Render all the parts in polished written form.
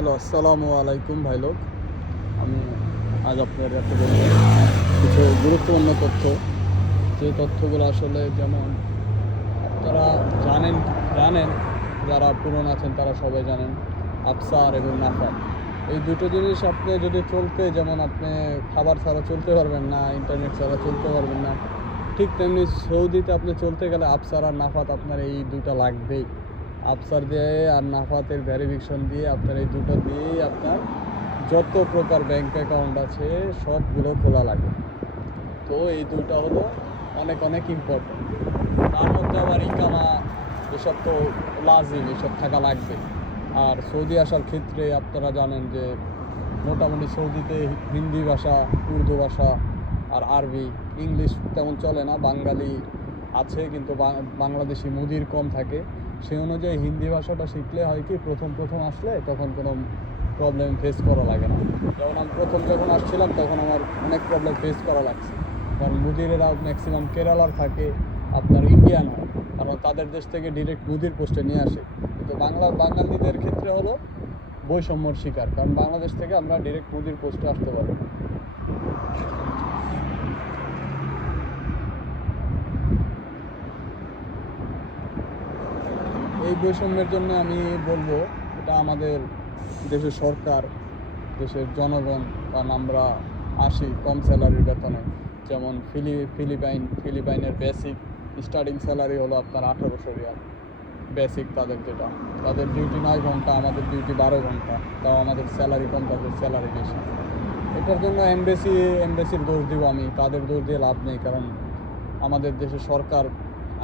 Hello, আসসালামু আলাইকুম ভাই লোক। আমি আজ আপনার একটা বলবো কিছু গুরুত্বপূর্ণ তথ্য, যে তথ্যগুলো আসলে যেমন আপনারা জানেন জানেন যারা পুরনো আছেন তারা সবাই জানেন, আফসার এবং নাফাত এই দুটো জিনিস আপনি যদি চলতে, যেমন আপনি খাবার ছাড়া চলতে পারবেন না, ইন্টারনেট ছাড়া চলতে পারবেন না, ঠিক তেমনি সৌদিতে আপনি চলতে গেলে আফসার আর নাফাত আপনার এই দুটো লাগবেই। আফসার দিয়ে আর নাফাতের ভেরিফিকেশন দিয়ে আপনার এই দুটো দিয়েই আপনার যত প্রকার ব্যাংক অ্যাকাউন্ট আছে সবগুলো খোলা লাগে। তো এই দুটো হলো অনেক অনেক ইম্পর্টেন্ট। তার মধ্যে আবার ইকামা এসব তো লাজিম, এসব থাকা লাগবে। আর সৌদি আসার ক্ষেত্রে আপনারা জানেন যে মোটামুটি সৌদিতে হিন্দি ভাষা, উর্দু ভাষা আর আরবি, ইংলিশ তেমন চলে না। বাঙালি আছে কিন্তু বাংলাদেশি মুদির কম থাকে। সেই অনুযায়ী হিন্দি ভাষাটা শিখলে হয় কি, প্রথম প্রথম আসলে তখন কোনো প্রবলেম ফেস করা লাগে না। যেমন আমি প্রথম যখন আসছিলাম তখন আমার অনেক প্রবলেম ফেস করা লাগছে, কারণ মুদিরেরা ম্যাক্সিমাম কেরালার থাকে, আপনার ইন্ডিয়ান হয়, কারণ তাদের দেশ থেকে ডিরেক্ট মুদির পোস্টে নিয়ে আসে। কিন্তু বাঙালিদের ক্ষেত্রে হলো বৈষম্যর শিকার, কারণ বাংলাদেশ থেকে আমরা ডিরেক্ট মুদির পোস্টে আসতে পারবো না। এই বৈষম্যের জন্য আমি বলবো, এটা আমাদের দেশের সরকার, দেশের জনগণ, কারণ আমরা আসি কম স্যালারির বেতনে। যেমন ফিলিপাইনের বেসিক স্টার্টিং স্যালারি হলো আপনার 1800 রিয়াল বেসিক। তাদের ডিউটি 9 ঘন্টা, আমাদের ডিউটি 12 ঘন্টা, তাও আমাদের স্যালারি কম, তাদের স্যালারি বেশি। এটার জন্য এমবেসির দোষ দিব আমি, তাদের দোষ দিয়ে লাভ নেই, কারণ আমাদের দেশের সরকার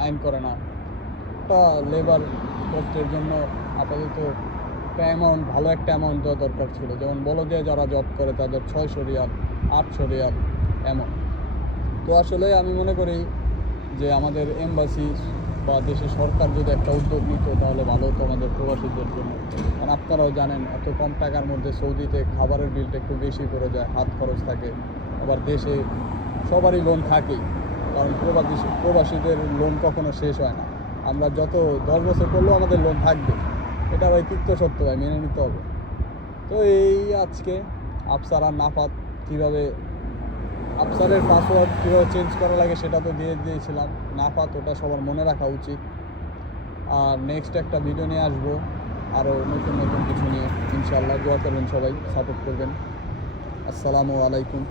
আইন করে না। একটা লেবার কষ্টের জন্য আপাতত ভালো একটা অ্যামাউন্ট দেওয়া দরকার ছিল। যেমন বলদে যারা জব করে তাদের 600 রিয়াল, 800 রিয়াল এমন। তো আসলে আমি মনে করি যে আমাদের এমবাসি বা দেশের সরকার যদি একটা উদ্যোগ নিত তাহলে ভালো হতো আমাদের প্রবাসীদের জন্য। কারণ আপনারাও জানেন, এত কম টাকার মধ্যে সৌদিতে খাবারের বিলটা একটু বেশি করে যায়, হাত খরচ থাকে। আবার দেশে সবারই লোন থাকেই, কারণ প্রবাসীদের লোন কখনো শেষ হয় না। আমরা যত 10 বছর করলেও আমাদের লোন থাকবে, এটা ভাই তিক্ত সত্য, ভাই মেনে নিতে হবে। তো এই আজকে আফসার আর নাফাত কীভাবে, আফসারের পাসওয়ার্ড কীভাবে চেঞ্জ করা লাগে সেটা তো দিয়েছিলাম। নাফাত ওটা সবার মনে রাখা উচিত। আর নেক্সট একটা ভিডিও নিয়ে আসবো আরও নতুন নতুন কিছু নিয়ে, ইনশাআল্লাহ। দোয়া করবেন, সবাই সাপোর্ট করবেন। আসসালামু আলাইকুম।